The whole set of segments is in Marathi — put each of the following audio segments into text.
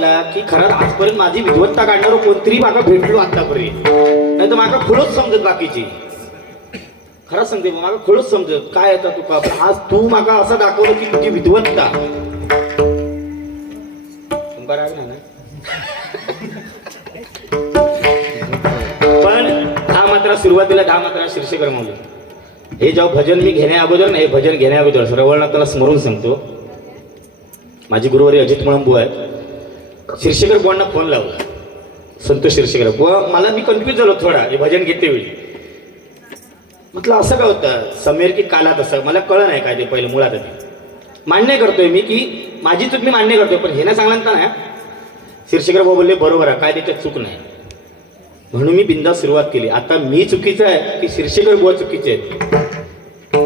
वाटला की खरंच आजपर्यंत माझी विद्वत्ता काढणारं कोणतरी माका भेटलो आतापर्यंत. नाही तर माका खुळच समजत बाकीची. खरंच सांगते माका खुळच समजत. काय येतं तुका पण आज तू माका असं दाखवलं की तुझी विद्वत्ता. बरं ना पण दहा मात्रा सुरुवातीला दहा मात्रा शीर्षक रमवले हे जेव्हा भजन मी घेण्या अगोदर नाही भजन घेण्या अगोदर. त्याला स्मरून सांगतो. माझी गुरुवारी अजित म्हणून आहेत. शिर्षेकर बुवांना फोन लावला. संतोष शिर्षेकर बुवा मला मी कन्फ्यूज झालो थोडा हे भजन घेते वेळी म्हटलं असं काय होतं? समीर की कालात असं मला कळलं नाही काय ते पहिलं मुळात ते मान्य करतोय मी की माझी चूक मी मान्य करतोय पण हे ना सांगणार का नाही बुवा भाऊ बोलले बरोबर आहे काय त्याच्यात चूक नाही. म्हणून मी बिंदा सुरुवात केली. आता मी चुकीचं आहे की शिरशेकर बुवा चुकीचे आहेत?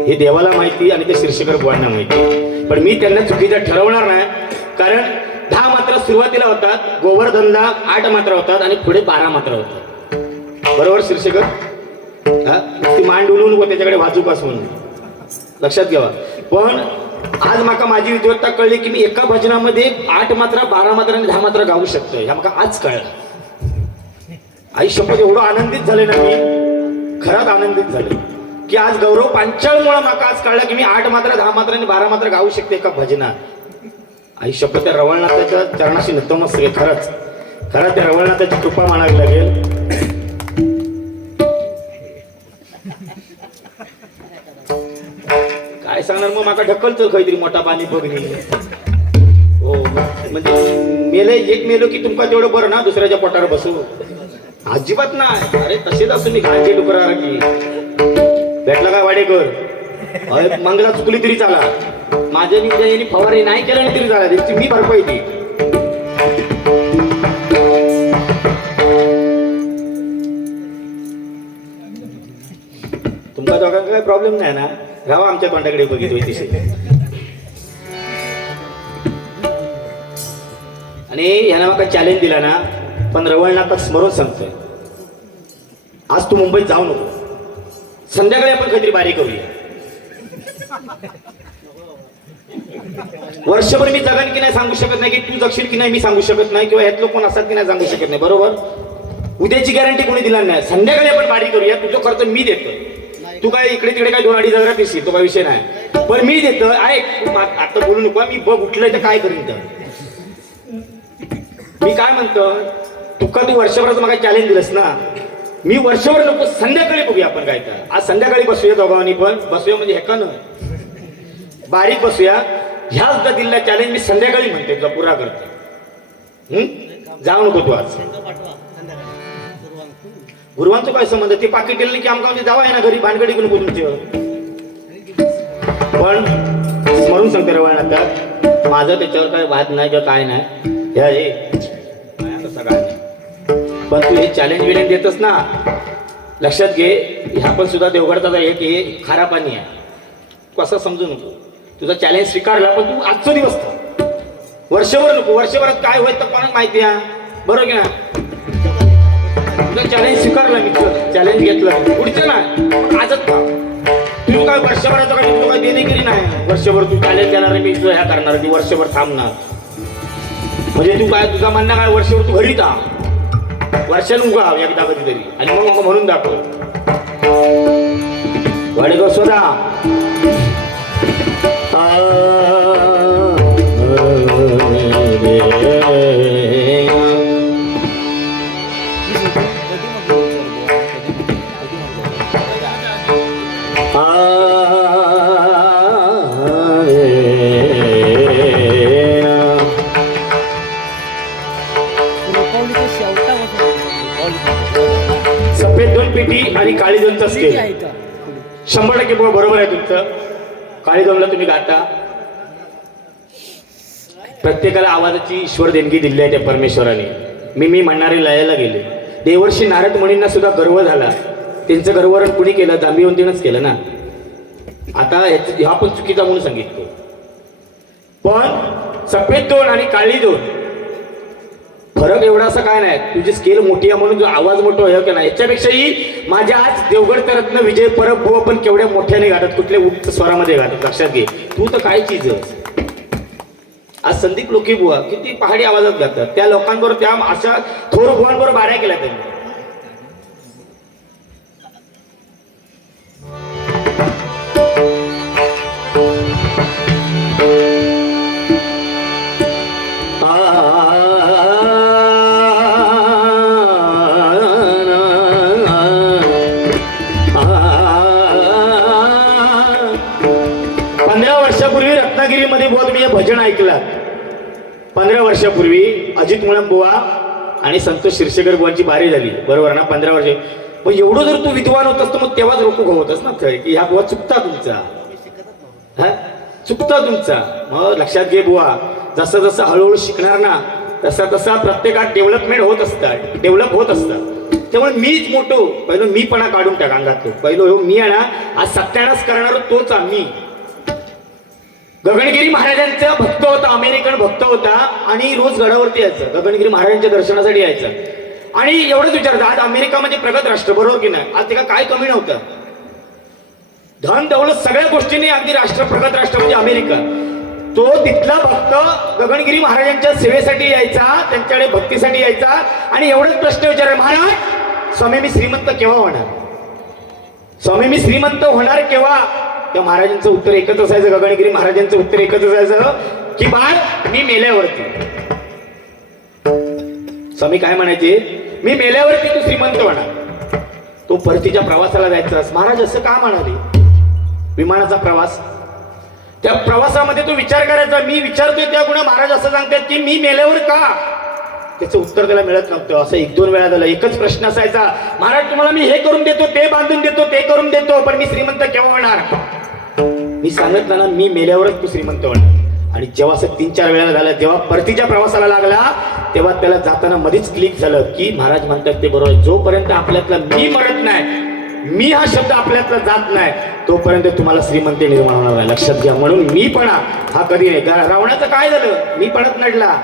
हे देवाला माहिती आणि ते शिरशेकर बुवांना माहिती. पण मी त्यांना चुकीचं ठरवणार नाही कारण दहा मात्रा सुरुवातीला होतात गोवर्धनला आठ मात्रा होतात आणि पुढे बारा मात्रा होतात. बरोबर शीर्षकर हा? ती मान डुलून त्याच्याकडे वाजूपास म्हणून लक्षात घ्यावा. पण आज माका माझी विद्वत्ता कळली की मी एका भजनामध्ये आठ मात्रा बारा मात्रा आणि दहा मात्रा गाऊ शकतो ह्या माका आज कळलं. आई शपथ एवढं आनंदित झाले ना मी. खरंच आनंदित झाले. की आज गौरव पांचाळमुळे माका आज कळलं की मी आठ मात्रा दहा मात्रा आणि बारा मात्रा गाऊ शकते एका भजनात. आई शपथ त्या रवळनाथाच्या चरणाशी नतमस्तक आहे खरंच. खरंच त्या रवळनाथाची कृपा मानावी लागेल. काय सांगणार मग? माका ढकलतो काहीतरी मोठा पाणी बघणी हो म्हणजे मेले एक मेलो की तुमका तेवढं बरं ना दुसऱ्याच्या पोटावर बसू? अजिबात नाही. अरे तसेच असू मी घालचे डुकरा की. भेटला काय वाडेकर? अरे मंगला चुकली तरी चाला. माझ्या निमित्त यांनी फवारणी नाही केलं तरी झाला त्याची मी भरपाई ती तुमच्या दोघांना काही प्रॉब्लेम नाही ना? राहा आमच्या तोंडाकडे बघितोय तिथे आणि ह्यानं मला चॅलेंज दिला ना पण रवळनाथात स्मरून सांगतोय. आज तू मुंबईत जाऊ नको. संध्याकाळी आपण काहीतरी बारी करूया. वर्षभर मी जगन की नाही सांगू शकत नाही की तू जगशील की नाही मी सांगू शकत नाही किंवा यातलं कोण असतात की नाही सांगू शकत नाही. बरोबर? उद्याची गॅरंटी कोणी दिला नाही. संध्याकाळी आपण बारी करूया. तुझं खर्च मी देतो. तू काय इकडे तिकडे काय दोन अडीच हजार देशील तो काय विषय नाही. पण मी देतो. ऐक आता बोलू नको. मी बघ उठलंय तर काय करीन तर? मी काय म्हणतो? तुका तू वर्षभराचं मला चॅलेंज दिलंस ना? मी वर्षभर नको संध्याकाळी बघूया आपण काय तर. आज संध्याकाळी बसूया दोघांनी पण. बसूया म्हणजे हे का न बारीक बसूया. ह्या सुद्धा दिलेला चॅलेंज मी संध्याकाळी म्हणते तुला पुरा करते. जाऊ नको तू आज. गुरुवांचं काय संबंध? ते पाकिट दिलं की आमका म्हणजे जावा आहे ना घरी भानगडी करून तुमची पण स्मरून सांगते रवळनाथ माझं त्याच्यावर काय वाद नाही किंवा काय नाही. ह्या हे तसं काय नाही पण तू हे चॅलेंज बिलेंज देतस ना लक्षात घे ह्या पण सुद्धा देवगडचा एक हे खारा पाणी आहे. तू असं समजू नको? तुझा चॅलेंज स्वीकारला पण तू आजचा दिवस वर्षभर नको वर्षभरात काय होईल तर कोणाला माहिती आहे? बरोबर की ना तुझा चॅलेंज स्वीकारला मी चॅलेंज घेतलं. पुढचं ना आजच थांब. तू काय वर्षभराचा काय तू काय देणेगिरी नाही? वर्षभर तू चॅलेंज देणार मी तुला ह्या करणार मी वर्षभर थांबणार. म्हणजे तू काय तुझा म्हणणं काय वर्षभर तू घरी था वर्षानं उगा एकदा कधीतरी. आणि मग मग म्हणून दाखव. वाडेकर स्वतः सफेद दोन पेटी आणि काळी आहे का शंभर टक्के बरोबर आहे तुमचं. काळी दोनला तुम्ही गाता. प्रत्येकाला आवाजाची ईश्वर देणगी दिली आहे त्या परमेश्वराने. मी मी म्हणणारे लयाला गेले. देवर्षी नारद मुनींना सुद्धा गर्व झाला. त्यांचं गर्वरण कुणी केलं? दांबीवंतीनंच केलं ना? आता ह्याच- ह्या पण चुकीचा म्हणून सांगितलं. पण सफेद दोन आणि काळी दोन. फरक एवढा असं काय नाही. तुझी स्केल मोठी आहे म्हणून आवाज मोठा आहे हो की नाही? याच्यापेक्षाही माझ्या आज देवगड रत्न विजय परब बुवा पण केवढ्या मोठ्याने गाठत कुठल्या उच्च स्वरामध्ये गाठत लक्षात घे. तू तर काय चीज आज संदीप लोकी बुवा किती पहाडी आवाजात गातात. त्या लोकांबरोबर त्या अशा थोर बुवांबरोबर बाऱ्या केल्या त्यांनी. बुवा आणि संत शिरशेकर बुवांची बारी झाली. बरोबर ना? पंधरा वर्षे. मग एवढं जर तू विद्वान होतास तर मग तेव्हाच रोखू होतस ना खरं की ह्या बुवा चुकता तुमचा. हा? चुकता तुमचा. मग लक्षात घे बुवा. जसं जसं हळूहळू शिकणार ना तसा तसा प्रत्येकात डेव्हलपमेंट होत असतात डेव्हलप होत असतात त्यामुळे मीच मोठो. पहिलं मीपणा काढून टाका अंगात पहिलं हो मी आहे ना आज सत्यानाश करणार तोच आम्ही. गगनगिरी महाराजांचा भक्त होता अमेरिकन भक्त होता आणि रोज गडावरती यायचं गगनगिरी महाराजांच्या दर्शनासाठी यायचं. आणि एवढंच विचारतं आज अमेरिका म्हणजे प्रगत राष्ट्र बरोबर की नाही? आज तिला काय कमी नव्हतं? धन दौलत सगळ्या गोष्टींनी अगदी राष्ट्र प्रगत राष्ट्र म्हणजे अमेरिका. तो तिथला भक्त गगनगिरी महाराजांच्या सेवेसाठी यायचा त्यांच्याकडे भक्तीसाठी यायचा. आणि एवढंच प्रश्न विचारायचा महाराज स्वामी मी श्रीमंत केव्हा होणार? स्वामी मी श्रीमंत होणार केव्हा? त्या महाराजांचं उत्तर एकच असायचं गगनगिरी महाराजांचं उत्तर एकच असायचं की बाळ मी मेल्यावरती. स्वामी काय म्हणायचे? मी मेल्यावरती तू श्रीमंत म्हणा तो परतीच्या प्रवासाला जायचा महाराज असं का म्हणाले? विमानाचा प्रवास. त्या प्रवासामध्ये तो विचार करायचा मी विचारतोय त्या गुन्हा महाराज असं सांगतात की मी मेल्यावर का? त्याचं उत्तर त्याला मिळत नव्हतं. असं एक दोन वेळा झालं एकच प्रश्न असायचा. महाराज तुम्हाला मी हे करून देतो ते बांधून देतो ते करून देतो पण मी श्रीमंत केव्हा होणार? मी सांगितलं ना मी मेल्यावरच तू श्रीमंत होणार. आणि जेव्हा असं तीन चार वेळेला झालं जेव्हा परतीच्या प्रवासाला लागला तेव्हा त्याला जाताना मध्येच क्लिक झालं की महाराज म्हणतात ते बरोबर जोपर्यंत आपल्यातला मी मरत नाही मी हा शब्द आपल्यातला जात नाही तोपर्यंत तुम्हाला श्रीमंती निर्माण होणार आहे लक्षात घ्या. म्हणून मी पणा हा कधी नाही. रावणाचं काय झालं? मी पणत नडला.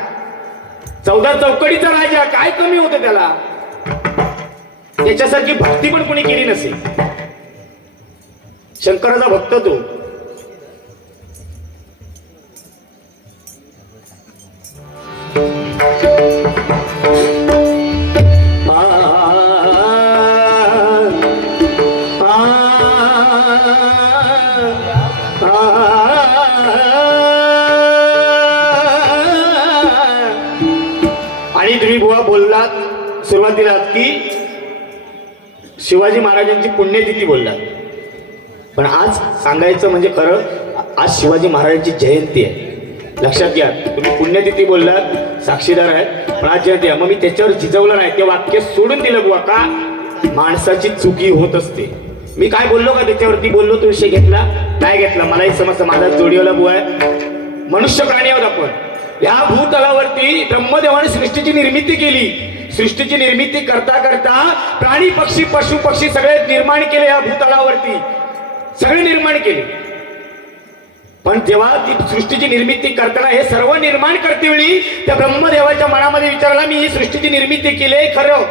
चौदा चौकडीचा राजा काय कमी होतं त्याला? त्याच्यासारखी भक्ती पण कोणी केली नसेल. शंकराचा भक्त तो. सुरुवातीला की शिवाजी महाराजांची पुण्यतिथी बोललात पण आज सांगायचं म्हणजे खरं आज शिवाजी महाराजांची जयंती आहे. लक्षात घ्या तुम्ही पुण्यतिथी बोललात साक्षीदार आहेत पण आज जयंती आहे. मग मी त्याच्यावर झिजवलं नाही ते वाक्य सोडून दिलं बुवा का? माणसाची चुकी होत असते. मी काय बोललो का त्याच्यावरती? बोललो तो विषय घेतला? नाही घेतला. मलाही समजतं माझा जोडीवाला बुवा आहे. मनुष्य प्राणी आहोत आपण. या भूतलावरती ब्रह्मदेवाने सृष्टीची निर्मिती केली. सृष्टीची निर्मिती करता करता प्राणी पक्षी पशु पक्षी सगळे निर्माण केले या भूतलावरती सगळे निर्माण केले. पण जेव्हा ती सृष्टीची निर्मिती करताना हे सर्व निर्माण करते वेळी त्या ब्रह्मदेवाच्या मनामध्ये विचारला मी ही सृष्टीची निर्मिती केली खरं.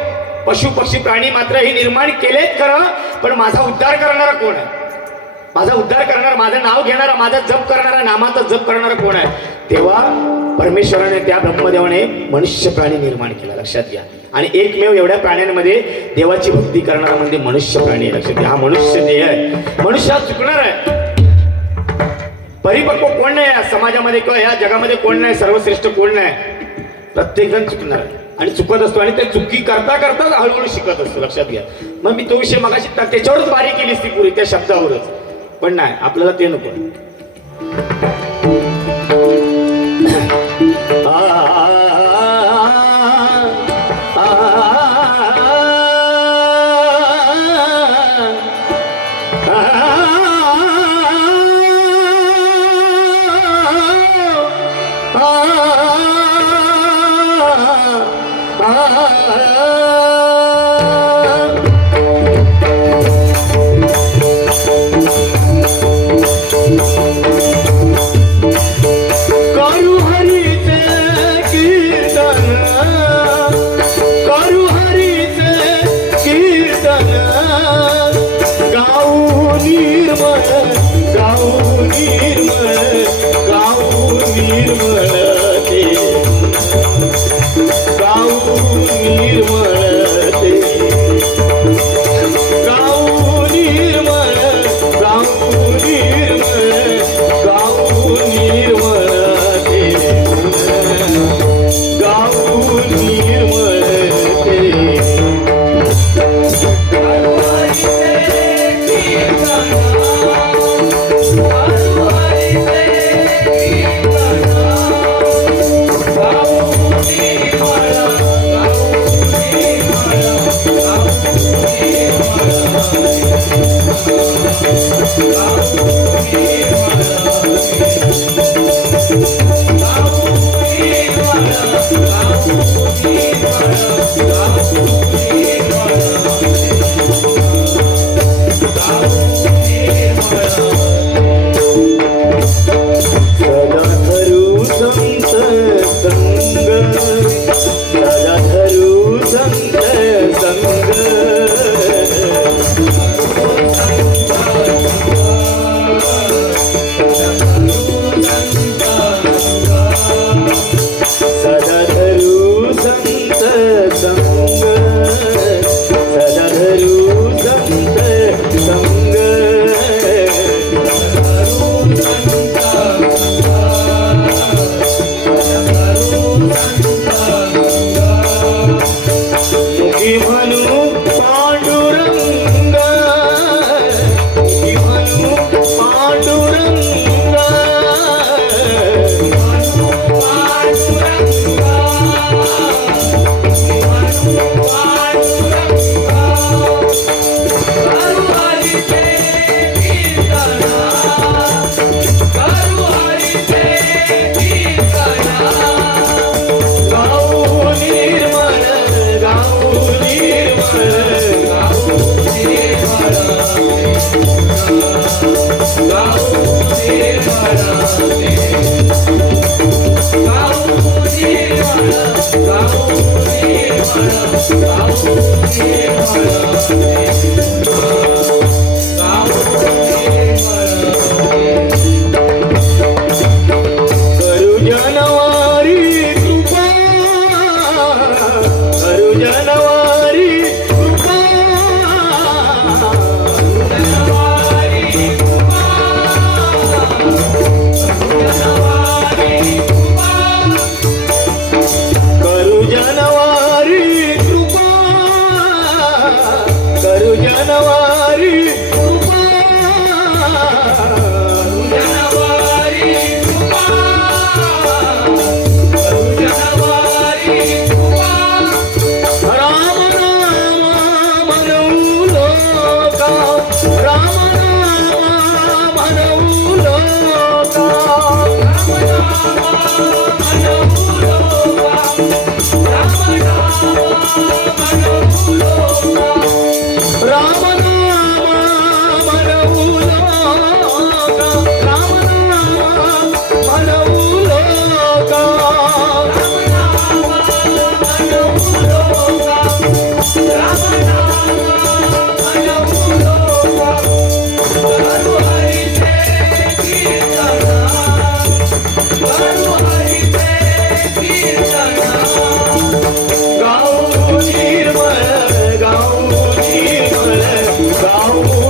पशु पक्षी प्राणी मात्र हे निर्माण केलेत खरं पण माझा उद्धार करणारा कोण आहे? माझा उद्धार करणारा माझं नाव घेणारा माझा जप करणारा नामाचा जप करणारा कोण आहे? तेव्हा परमेश्वराने त्या ब्रह्मदेवाने मनुष्य प्राणी निर्माण केला. लक्षात घ्या. आणि एकमेव एवढ्या प्राण्यांमध्ये देवाची भक्ती करणारा म्हणजे मनुष्य प्राणी आहे. लक्षात घ्या. हा मनुष्य देह आहे. मनुष्य हा चुकणार आहे. परिपक्व कोण नाही या समाजामध्ये किंवा या जगामध्ये कोण नाही? सर्वश्रेष्ठ कोण नाही? प्रत्येक जण चुकणार आहे. आणि चुकत असतो आणि ते चुकी करता करताच हळूहळू शिकत असतो. लक्षात घ्या. मग मी तो विषय मगाशी त्याच्यावरच बारीक केली असती पुरी त्या शब्दावरच. पण नाही आपल्याला ते नको. Thank you. गाऊ